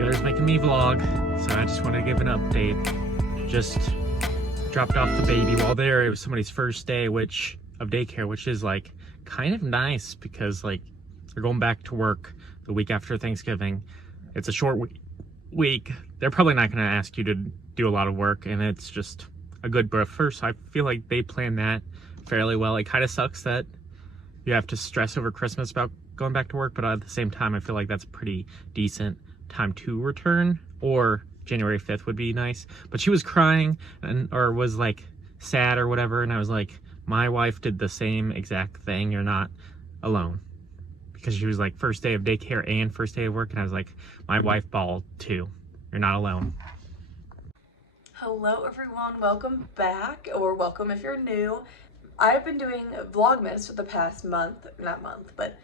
Taylor's making me vlog, so I just wanted to give an update. Just dropped off the baby. While there, it was somebody's first day of daycare, which is like kind of nice because like they're going back to work the week after Thanksgiving. It's a short week. They're probably not going to ask you to do a lot of work, and it's just a good buffer. So I feel like they planned that fairly well. It kind of sucks that you have to stress over Christmas about going back to work, but at the same time, I feel like that's a pretty decent time to return, or January 5th would be nice. But she was crying or was like sad or whatever, and I was like, my wife did the same exact thing. You're not alone. Because she was like first day of daycare and first day of work, and I was like, my wife bawled too. You're not alone. Hello everyone, welcome back, or welcome if you're new. I've been doing Vlogmas for the past month, not month, but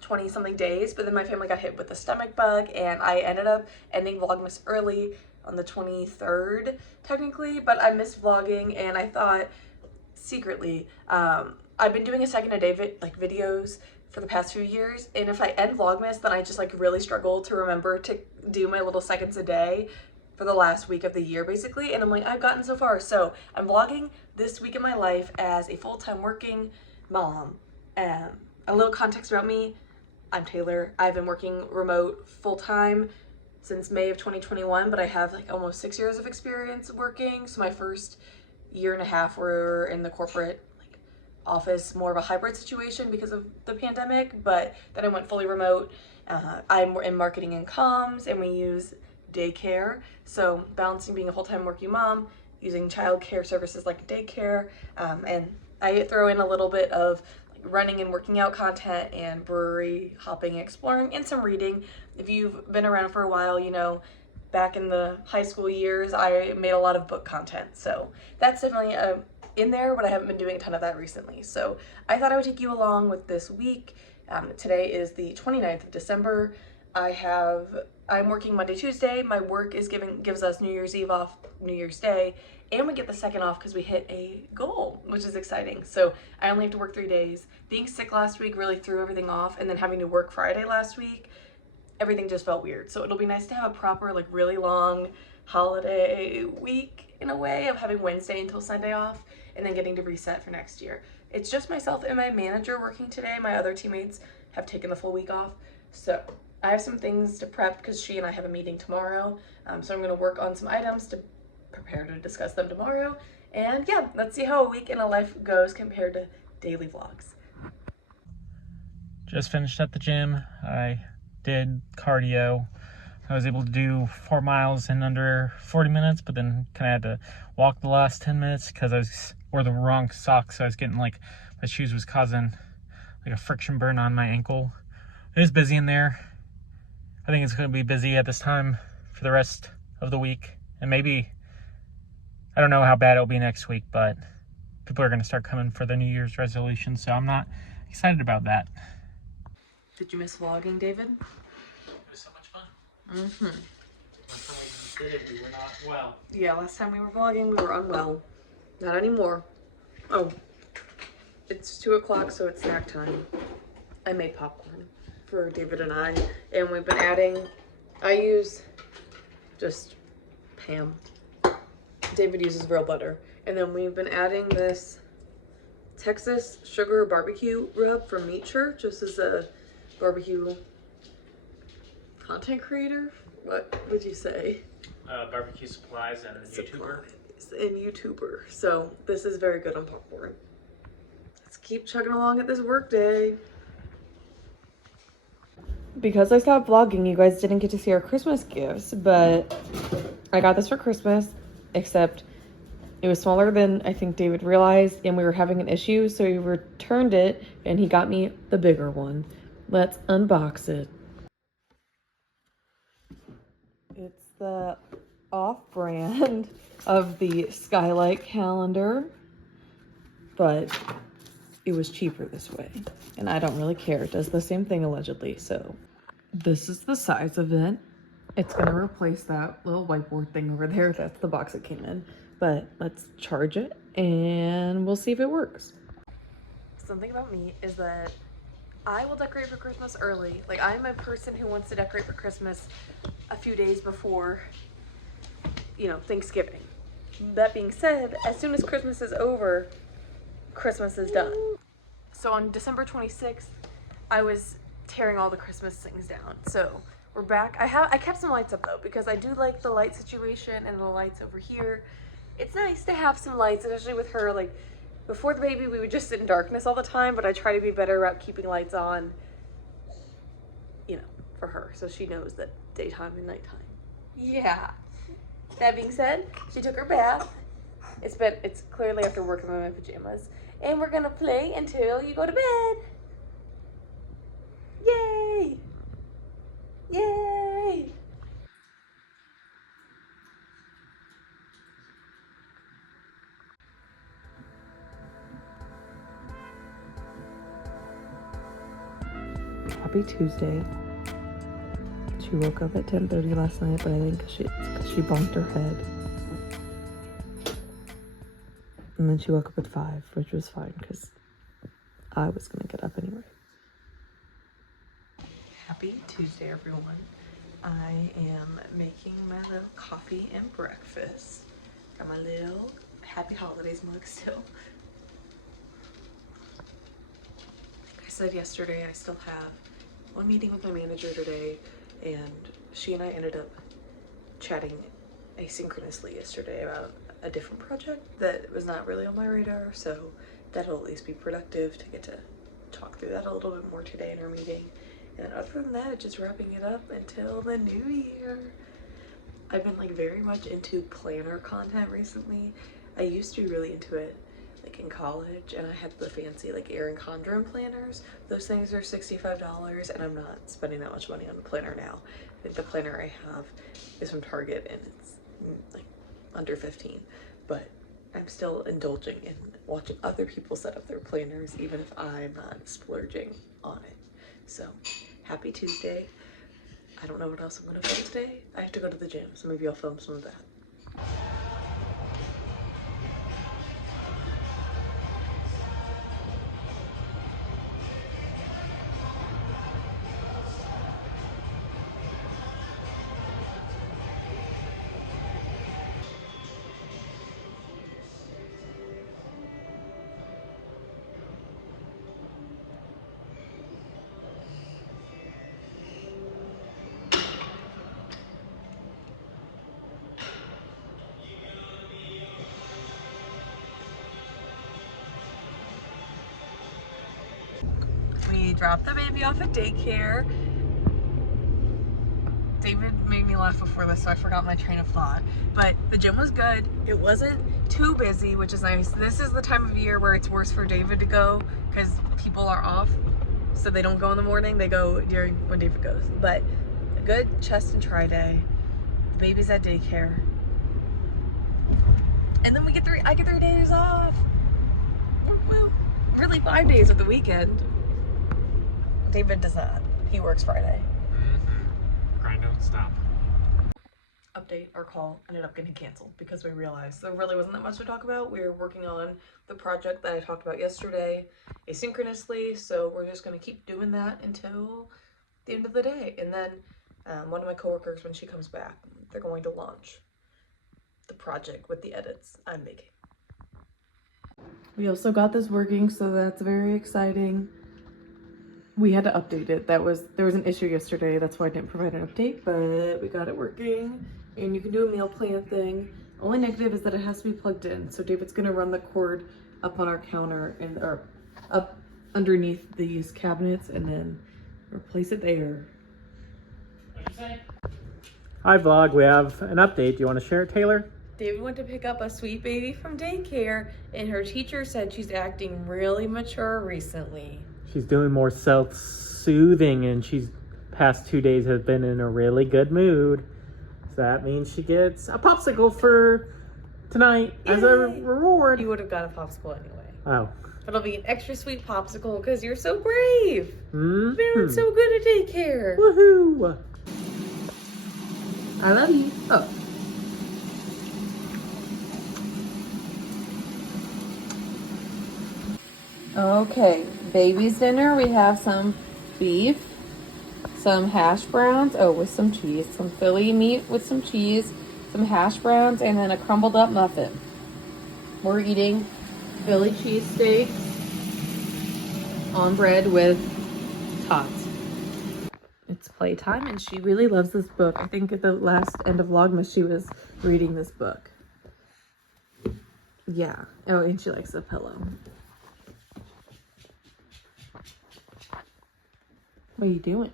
20 something days, but then my family got hit with the stomach bug and I ended up ending Vlogmas early on the 23rd technically, but I missed vlogging and I thought secretly, I've been doing a second a day videos for the past few years, and if I end Vlogmas, then I just like really struggle to remember to do my little seconds a day for the last week of the year basically, and I'm like, I've gotten so far. So I'm vlogging this week in my life as a full-time working mom. A little context about me: I'm Taylor. I've been working remote full-time since May of 2021, but I have like almost 6 years of experience working. So my first year and a half were in the corporate office, more of a hybrid situation because of the pandemic, but then I went fully remote. I'm in marketing and comms, and we use daycare, so balancing being a full-time working mom, using childcare services like daycare, and I throw in a little bit of running and working out content and brewery hopping, exploring, and some reading. If you've been around for a while, you know, back in the high school years, I made a lot of book content, so that's definitely in there, but I haven't been doing a ton of that recently. So I thought I would take you along with this week. Today is the 29th of December. I'm working Monday, Tuesday. My work gives us New Year's Eve off, New Year's Day, and we get the second off because we hit a goal, which is exciting. So I only have to work 3 days. Being sick last week really threw everything off, and then having to work Friday last week, everything just felt weird. So it'll be nice to have a proper, like really long holiday week in a way, of having Wednesday until Sunday off and then getting to reset for next year. It's just myself and my manager working today. My other teammates have taken the full week off. So I have some things to prep because she and I have a meeting tomorrow. So I'm gonna work on some items to prepare to discuss them tomorrow. And yeah, let's see how a week in a life goes compared to daily vlogs. Just finished at the gym. I did cardio. I was able to do 4 miles in under 40 minutes, but then kind of had to walk the last 10 minutes because I wore the wrong socks. So I was getting like, my shoes was causing like a friction burn on my ankle. It is busy in there. I think it's going to be busy at this time for the rest of the week. And maybe, I don't know how bad it'll be next week, but people are going to start coming for the New Year's resolution. So I'm not excited about that. Did you miss vlogging, David? It was so much fun. Mm-hmm. Last time we did it, we were not well. Yeah, last time we were vlogging, we were unwell. Not anymore. Oh, it's 2 o'clock, so it's snack time. I made popcorn for David and I, and we've been adding, I use just Pam. David uses real butter. And then we've been adding this Texas sugar barbecue rub from Meat Church. This is a barbecue content creator. What would you say? Barbecue supplies and YouTuber. And YouTuber. So this is very good on popcorn. Let's keep chugging along at this work day. Because I stopped vlogging, you guys didn't get to see our Christmas gifts, but I got this for Christmas, except it was smaller than I think David realized, and we were having an issue, so he returned it, and he got me the bigger one. Let's unbox it. It's the off-brand of the Skylight calendar, but it was cheaper this way, and I don't really care. It does the same thing allegedly. So this is the size of it. It's gonna replace that little whiteboard thing over there. That's the box it came in. But let's charge it and we'll see if it works. Something about me is that I will decorate for Christmas early. Like, I'm a person who wants to decorate for Christmas a few days before, Thanksgiving. That being said, as soon as Christmas is over, Christmas is done. So on December 26th, I was tearing all the Christmas things down. So we're back. I kept some lights up though, because I do like the light situation and the lights over here. It's nice to have some lights, especially with her. Like before the baby, we would just sit in darkness all the time, but I try to be better about keeping lights on, for her, so she knows that daytime and nighttime. Yeah. That being said, she took her bath. It's clearly after work. I'm in my pajamas. And we're gonna play until you go to bed. Yay! Yay! Happy Tuesday. She woke up at 10:30 last night, but I think it's 'cause she bumped her head. And then she woke up at 5, which was fine because I was gonna get up anyway. Happy Tuesday, everyone. I am making my little coffee and breakfast. Got my little Happy Holidays mug still. Like I said yesterday, I still have one meeting with my manager today, and she and I ended up chatting asynchronously yesterday about a different project that was not really on my radar, so that'll at least be productive to get to talk through that a little bit more today in our meeting. And other than that, just wrapping it up until the new year. I've been like very much into planner content recently. I used to be really into it like in college, and I had the fancy like Erin Condren planners. Those things are $65, and I'm not spending that much money on a planner now. I think the planner I have is from Target, and it's like under 15, but I'm still indulging in watching other people set up their planners, even if I'm not splurging on it. So happy Tuesday. I don't know what else I'm gonna film today. I have to go to the gym, so maybe I'll film some of that. We dropped the baby off at daycare. David made me laugh before this, so I forgot my train of thought. But the gym was good. It wasn't too busy, which is nice. This is the time of year where it's worse for David to go because people are off, so they don't go in the morning. They go during when David goes. But a good chest and try day. The baby's at daycare, and then I get 3 days off. Well, really 5 days of the weekend. David does not. He works Friday. Grind don't stop. Update, our call ended up getting canceled because we realized there really wasn't that much to talk about. We were working on the project that I talked about yesterday asynchronously, so we're just going to keep doing that until the end of the day. And then one of my coworkers, when she comes back, they're going to launch the project with the edits I'm making. We also got this working, so that's very exciting. We had to update it. There was an issue yesterday, that's why I didn't provide an update, but we got it working. And you can do a meal plan thing. Only negative is that it has to be plugged in. So David's gonna run the cord up on our counter or up underneath these cabinets and then replace it there. What'd you say? Hi vlog, we have an update. Do you want to share it, Taylor? David went to pick up a sweet baby from daycare, and her teacher said she's acting really mature recently. She's doing more self-soothing, and she's past 2 days has been in a really good mood. So that means she gets a popsicle for tonight as a reward. You would have got a popsicle anyway. Oh. It'll be an extra sweet popsicle because you're so brave. Mm-hmm. You're doing so good at daycare. Woohoo! I love you. Oh. Okay, baby's dinner. We have some beef, some hash browns. Oh, with some cheese. Some Philly meat with some cheese, some hash browns, and then a crumbled up muffin. We're eating Philly cheesesteak on bread with tots. It's playtime and she really loves this book. I think at the last end of Vlogmas she was reading this book. Yeah. Oh, and she likes the pillow. What are you doing?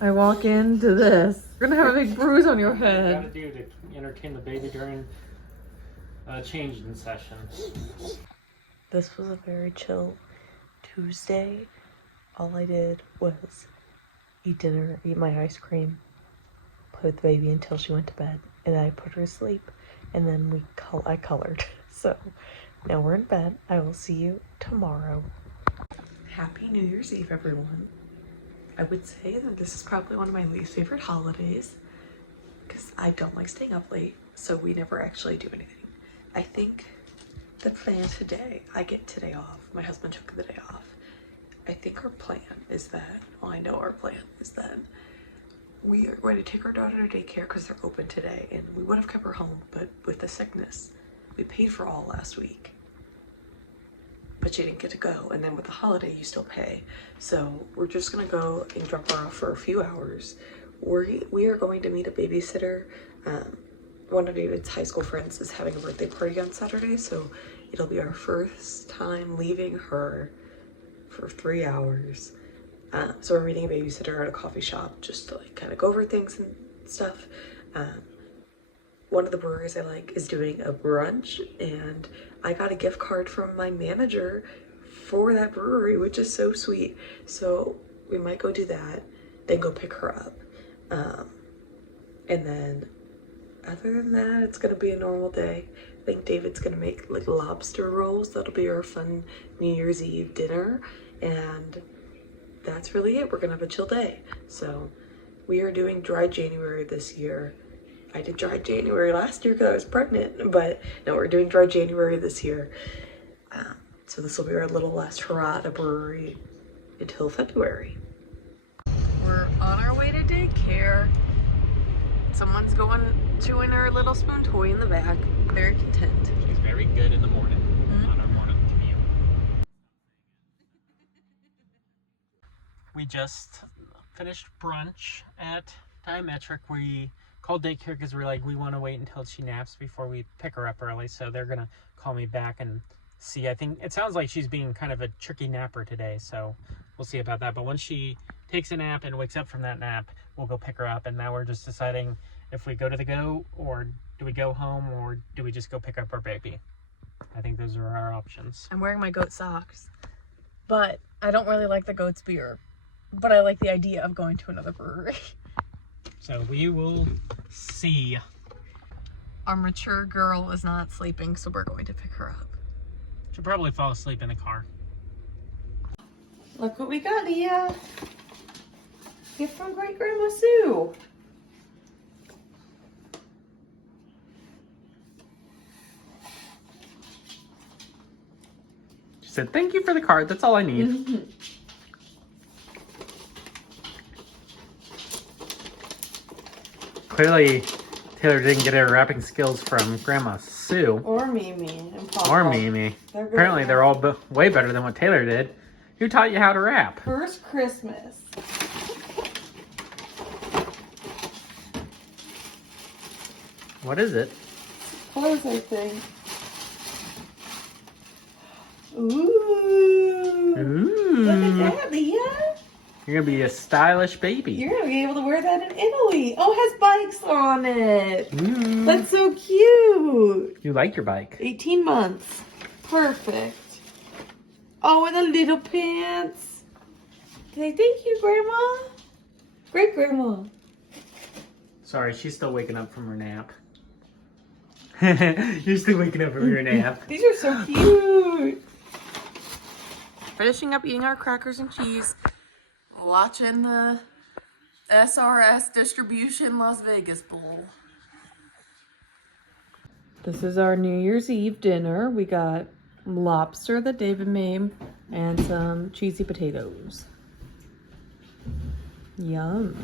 I walk into this. You're gonna have a big bruise on your head. What do you gotta do to entertain the baby during changing session? This was a very chill Tuesday. All I did was eat dinner, eat my ice cream, play with the baby until she went to bed, and I put her to sleep, and then I colored. So now we're in bed. I will see you tomorrow. Happy New Year's Eve, everyone. I would say that this is probably one of my least favorite holidays because I don't like staying up late, so we never actually do anything. I think the plan today, I get today off. My husband took the day off. I think our plan is that, well, I know our plan is that we are going to take our daughter to daycare because they're open today, and we would have kept her home, but with the sickness, we paid for all last week. But she didn't get to go, and then with the holiday you still pay, so we're just gonna go and drop her off for a few hours. We are going to meet a babysitter. One of David's high school friends is having a birthday party on Saturday, so it'll be our first time leaving her for 3 hours. So we're meeting a babysitter at a coffee shop just to like kind of go over things and stuff. One of the breweries I like is doing a brunch, and I got a gift card from my manager for that brewery, which is so sweet. So we might go do that, then go pick her up. And then other than that, it's gonna be a normal day. I think David's gonna make like lobster rolls. That'll be our fun New Year's Eve dinner. And that's really it. We're gonna have a chill day. So we are doing dry January this year. I did dry January last year because I was pregnant, but no, we're doing dry January this year. So this will be our little last hurrah at a brewery until February. We're on our way to daycare. Someone's chewing her little spoon toy in the back. Very content. She's very good in the morning on our morning commute. We just finished brunch at Diametric. We called daycare because we're like, we want to wait until she naps before we pick her up early, so they're gonna call me back and see. I think it sounds like she's being kind of a tricky napper today, so we'll see about that. But once she takes a nap and wakes up from that nap, we'll go pick her up. And now we're just deciding if we go to the go, or do we go home, or do we just go pick up our baby. I think those are our options. I'm wearing my goat socks, but I don't really like the goat's beer, but I like the idea of going to another brewery. So we will see. Our mature girl is not sleeping, so we're going to pick her up. She'll probably fall asleep in the car. Look what we got, Leah. Gift from Great Grandma Sue. She said, thank you for the card. That's all I need. Clearly, Taylor didn't get her wrapping skills from Grandma Sue. Or Mimi and Papa. Or Mimi. Apparently, they're all way better than what Taylor did. Who taught you how to wrap? First Christmas. What is it? Clothes, I think. Ooh. Ooh. Look at that, Leah. You're going to be a stylish baby. You're going to be able to wear that in Italy. Oh, it has bikes on it. Ooh. That's so cute. You like your bike. 18 months. Perfect. Oh, and the little pants. Say thank you, Grandma. Great Grandma. Sorry, she's still waking up from her nap. You're still waking up from your nap. These are so cute. Finishing up eating our crackers and cheese. Watching the SRS Distribution Las Vegas Bowl. This is our New Year's Eve dinner. We got lobster that David made and some cheesy potatoes. Yum.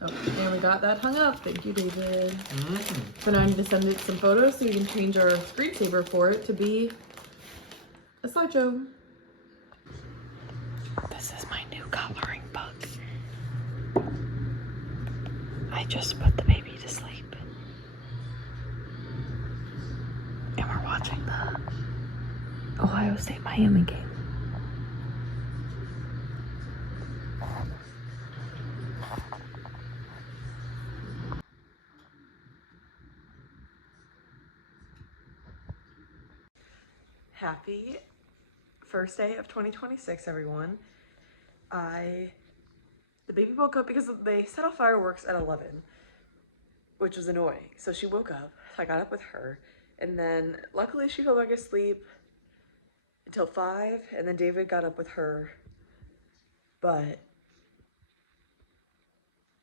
Oh, and we got that hung up. Thank you, David. So now I need to send it some photos so you can change our screensaver for it to be a slideshow. This is my new coloring book. I just put the baby to sleep. And we're watching the Ohio State Miami game. Happy first day of 2026, everyone. The baby woke up because they set off fireworks at 11, which was annoying. So she woke up, I got up with her, and then luckily she fell back asleep until 5, and then David got up with her, but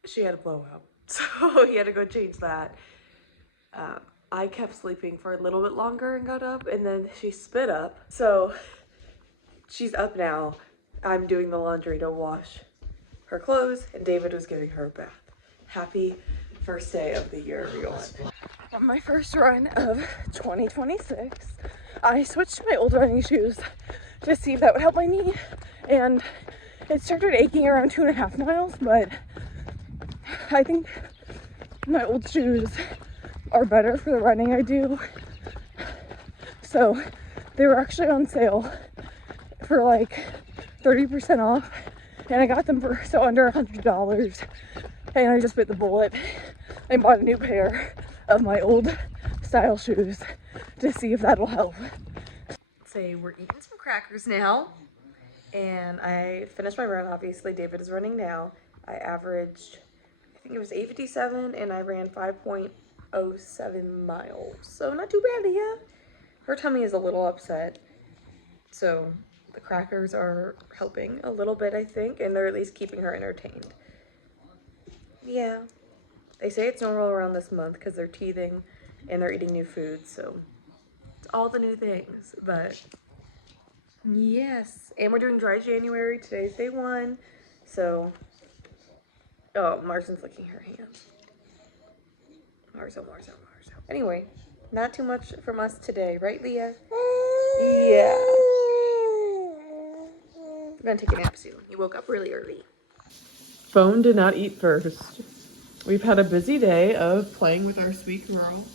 she had a blowout, so he had to go change that. I kept sleeping for a little bit longer and got up, and then she spit up. So she's up now. I'm doing the laundry to wash her clothes, and David was giving her a bath. Happy first day of the year, everyone. On my first run of 2026, I switched to my old running shoes to see if that would help my knee, and it started aching around 2.5 miles, but I think my old shoes are better for the running I do. So they were actually on sale for like 30% off, and I got them for under $100, and I just bit the bullet and bought a new pair of my old style shoes to see if that'll help. Say we're eating some crackers now, and I finished my run. Obviously David is running now. I averaged, I think it was 8:57, and I ran 5.07 miles, so not too bad, yeah. Her tummy is a little upset, so the crackers are helping a little bit, I think, and they're at least keeping her entertained. Yeah, they say it's normal around this month because they're teething and they're eating new food, so it's all the new things. But yes, and we're doing dry January. Today's day 1, so oh, Marson's licking her hands. Marzo. Anyway, not too much from us today, right, Leah? Yeah. We're gonna take a nap soon. You woke up really early. Phone did not eat first. We've had a busy day of playing with our sweet girl.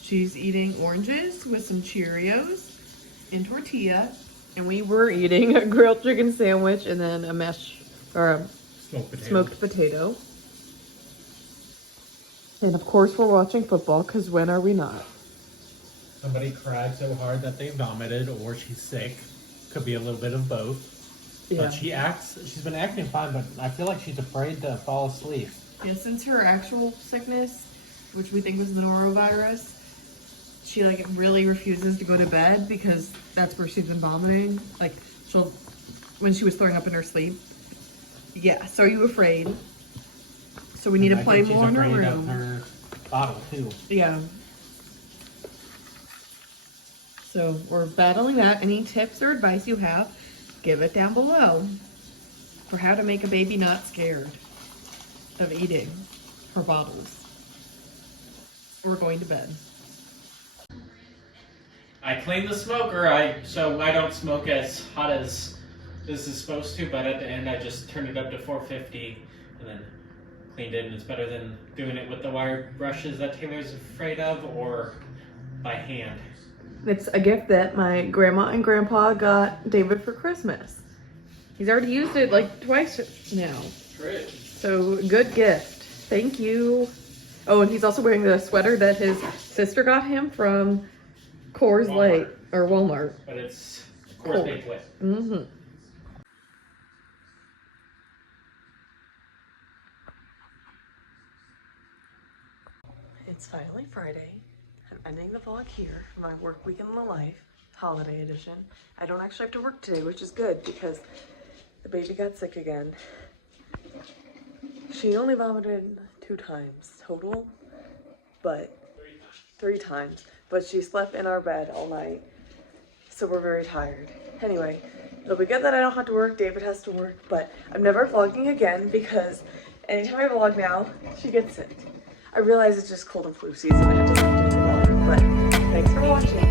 She's eating oranges with some Cheerios and tortilla, and we were eating a grilled chicken sandwich and then a smoked potato. And of course we're watching football, because when are we not? Somebody cried so hard that they vomited, or she's sick. Could be a little bit of both. Yeah. But she's been acting fine, but I feel like she's afraid to fall asleep. Yeah, since her actual sickness, which we think was the norovirus, she like really refuses to go to bed because that's where she's been vomiting. Like when she was throwing up in her sleep. Yeah, so are you afraid? So we need to play more in her room. Of her bottle too. Yeah. So we're battling that. Any tips or advice you have, give it down below for how to make a baby not scared of eating her bottles. We're going to bed. I cleaned the smoker, so I don't smoke as hot as this is supposed to, but at the end I just turned it up to 450 and then cleaned it, and it's better than doing it with the wire brushes that Taylor's afraid of, or by hand. It's a gift that my grandma and grandpa got David for Christmas. He's already used it like twice now. Great. So good gift. Thank you. Oh, and he's also wearing the sweater that his sister got him from Coors Light or Walmart. But it's Coors Baked Wet. Mm-hmm. It's finally Friday. I'm ending the vlog here for my work weekend in the life, holiday edition. I don't actually have to work today, which is good because the baby got sick again. She only vomited 2 times total, but 3 times. But she slept in our bed all night, so we're very tired. Anyway, It'll be good that I don't have to work, David has to work, but I'm never vlogging again because anytime I vlog now, she gets sick. I realize it's just cold and flu season, I have to vlog, but thanks for watching.